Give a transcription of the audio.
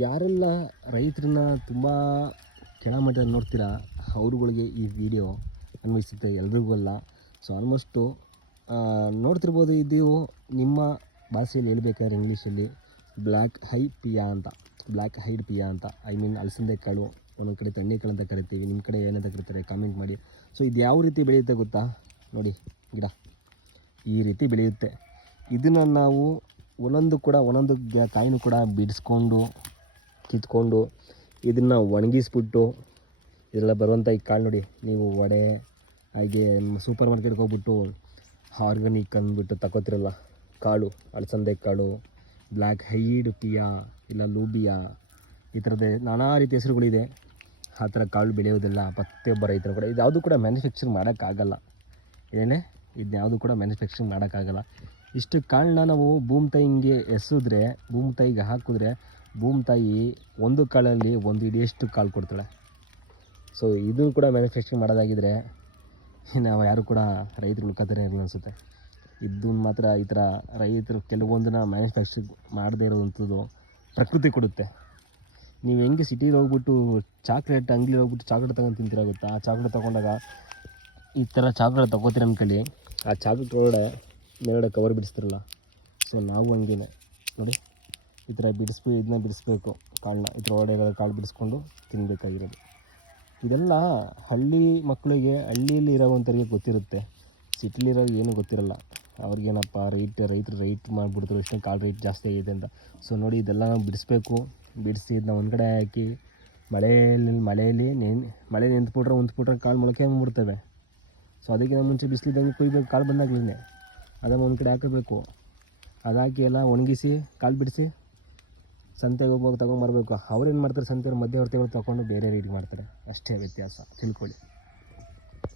ಯಾರೆಲ್ಲ ರೈತರನ್ನ ತುಂಬ ಕೆಳಮಟ್ಟದಲ್ಲಿ ನೋಡ್ತೀರಾ, ಅವ್ರುಗಳಿಗೆ ಈ ವಿಡಿಯೋ ಅನ್ವಯಿಸುತ್ತೆ ಎಲ್ರಿಗೂ ಅಲ್ಲ. ಸೊ ಆಲ್ಮೋಸ್ಟು ನೋಡ್ತಿರ್ಬೋದು ಇದು ನಿಮ್ಮ ಭಾಷೆಯಲ್ಲಿ ಹೇಳ್ಬೇಕಾದ್ರೆ ಇಂಗ್ಲೀಷಲ್ಲಿ ಬ್ಲ್ಯಾಕ್ ಹೈ ಪಿಯಾ ಅಂತ. ಬ್ಲ್ಯಾಕ್ ಹೈಡ್ ಪಿಯಾ ಅಂತ. ಐ ಮೀನ್ ಅಲಸಂದೆ ಕಾಳು, ಒಂದೊಂದು ಕಡೆ ತಣ್ಣೆಕಾಳು ಅಂತ ಕರಿತೀವಿ. ನಿಮ್ಮ ಕಡೆ ಏನಂತ ಕರಿತಾರೆ ಕಾಮೆಂಟ್ ಮಾಡಿ. ಸೊ ಇದು ಯಾವ ರೀತಿ ಬೆಳೆಯುತ್ತೆ ಗೊತ್ತಾ? ನೋಡಿ, ಗಿಡ. ಈ ರೀತಿ ಬೆಳೆಯುತ್ತೆ. ಇದನ್ನು ನಾವು ಒಂದೊಂದು ಕೂಡ, ಒಂದೊಂದು ಕಾಯಿನೂ ಕೂಡ ಬಿಡಿಸ್ಕೊಂಡು ಕಿತ್ಕೊಂಡು ಇದನ್ನು ಒಣಗಿಸ್ಬಿಟ್ಟು ಇದೆಲ್ಲ ಬರುವಂಥ ಈ ಕಾಳು ನೋಡಿ. ನೀವು ವಡೆ, ಹಾಗೆ ಸೂಪರ್ ಮಾರ್ಕೆಟ್ಗೆ ಹೋಗ್ಬಿಟ್ಟು ಆರ್ಗಾನಿಕ್ ಅಂದ್ಬಿಟ್ಟು ತಗೋತಿರಲ್ಲ ಕಾಳು, ಅಲಸಂದೆ ಕಾಳು ಬ್ಲ್ಯಾಕ್ ಹೈಡ್ ಪಿಯಾ ಇಲ್ಲ ಲೂಬಿಯಾ, ಈ ಥರದ ನಾನಾ ರೀತಿ ಹೆಸರುಗಳಿದೆ. ಆ ಥರ ಕಾಳು ಬೆಳೆಯೋದಿಲ್ಲ ಪ್ರತಿಯೊಬ್ಬ ರೈತರು ಕೂಡ ಇದು ಯಾವುದು ಕೂಡ ಮ್ಯಾನುಫ್ಯಾಕ್ಚರ್ ಮಾಡೋಕ್ಕಾಗಲ್ಲ. ಏನೇ ಇದನ್ನ ಯಾವುದು ಕೂಡ ಮ್ಯಾನುಫ್ಯಾಕ್ಚರಿಂಗ್ ಮಾಡೋಕ್ಕಾಗಲ್ಲ. ಇಷ್ಟು ಕಾಳನ್ನ ನಾವು ಭೂಮಿ ತಾಯಿಗೆ ಎಸೆದ್ರೆ, ಭೂಮಿ ತಾಯಿಗೆ ಹಾಕಿದ್ರೆ ಭೂಮಿ ತಾಯಿ ಒಂದು ಕಾಲಲ್ಲಿ ಒಂದು ಇಡಿಯಷ್ಟು ಕಾಲು ಕೊಡ್ತಾಳೆ. ಸೊ ಇದನ್ನು ಕೂಡ ಮ್ಯಾನುಫ್ಯಾಕ್ಚರಿಂಗ್ ಮಾಡೋದಾಗಿದ್ರೆ ನಾವು ಯಾರು ಕೂಡ ರೈತರು ಉಳ್ಕೋತಾರೆ ಇರಲ್ಲ ಅನಿಸುತ್ತೆ. ಇದನ್ನ ಮಾತ್ರ ಈ ಥರ ರೈತರು ಕೆಲವೊಂದನ್ನ ಮ್ಯಾನುಫ್ಯಾಕ್ಚರಿಂಗ್ ಮಾಡದೇ ಇರೋವಂಥದ್ದು ಪ್ರಕೃತಿ ಕೊಡುತ್ತೆ. ನೀವು ಹೆಂಗೆ ಸಿಟಿಗೆ ಹೋಗ್ಬಿಟ್ಟು ಚಾಕ್ಲೇಟ್ ಅಂಗಡಿ ಹೋಗ್ಬಿಟ್ಟು ಚಾಕ್ಲೇಟ್ ತಗೊಂಡು ತಿಂತೀರ ಗೊತ್ತಾ? ಆ ಚಾಕ್ಲೇಟ್ ತೊಗೊಂಡಾಗ ಈ ಥರ ಚಾಕ್ಲೇಟ್ ತೊಗೋತೀರ ಅಂದ್ಕೊಳ್ಳಿ ಆ ಚಾಕ್ಲೇಟ್ ಒಳಗಡೆ ಮೇಲ್ಗಡೆ ಕವರ್ ಬಿಡಿಸ್ತಿರಲ್ಲ. ಸೊ ನಾವು ಹಂಗೇನೆ. ನೋಡಿ. ಈ ಥರ ಬಿಡಿಸ್ಬಿ, ಇದನ್ನ ಬಿಡಿಸ್ಬೇಕು. ಕಾಳನ್ನ, ಇದ್ರ ಒಡೆಗಳ ಕಾಳು ಬಿಡಿಸ್ಕೊಂಡು ತಿನ್ನಬೇಕಾಗಿರೋದು ಇದೆಲ್ಲ ಹಳ್ಳಿ ಮಕ್ಕಳಿಗೆ ಹಳ್ಳಿಯಲ್ಲಿ ಇರೋವಂಥವ್ರಿಗೆ ಗೊತ್ತಿರುತ್ತೆ. ಸಿಟಿಲಿರೋ ಏನೂ ಗೊತ್ತಿರಲ್ಲ. ಅವ್ರಿಗೇನಪ್ಪ ರೈಟ್ ರೈತರು ರೈಟ್ ಮಾಡಿಬಿಡ್ತಾರೆ ಇಷ್ಟು ಕಾಳು ರೇಟ್ ಜಾಸ್ತಿ ಆಗಿದೆ ಅಂತ. ಸೊ ನೋಡಿ, ಇದೆಲ್ಲ ನಾವು ಬಿಡಿಸ್ಬೇಕು. ಬಿಡಿಸಿ ಇದನ್ನ ಒಂದು ಕಡೆ ಹಾಕಿ, ಮಳೆಯಲ್ಲಿ ಮಳೆಯಲ್ಲಿ ನೆನ್, ಮಳೆ ನಿಂತ್ಬಿಟ್ರೆ ಉಂತ್ಬಿಟ್ರೆ ಕಾಳು ಮೊಳಕೆ ಬಂದ್ಬಿಡ್ತವೆ. ಸೊ ಅದಕ್ಕಿಂತ ಮುಂಚೆ ಬಿಸಿಲಿದ್ದಂಗೆ ಕುಯ್ಬೇಕು, ಕಾಳು ಬಂದಾಗಲೇ ಅದನ್ನು ಒಂದು ಕಡೆ ಹಾಕಬೇಕು. ಅದಾಕಿ ಎಲ್ಲ ಒಣಗಿಸಿ, ಕಾಳು ಬಿಡಿಸಿ ಸಂತೆಗೆ ಹೋಗುವಾಗ ತೊಗೊಂಬರ್ಬೇಕು. ಅವ್ರೇನು ಮಾಡ್ತಾರೆ ಸಂತೆಯವ್ರು ಮಧ್ಯವರ್ತಿಗಳು ತೊಗೊಂಡು ಬೇರೆ ರೇಟಿಗೆ ಮಾಡ್ತಾರೆ. ಅಷ್ಟೇ ವ್ಯತ್ಯಾಸ. ತಿಳ್ಕೊಳ್ಳಿ.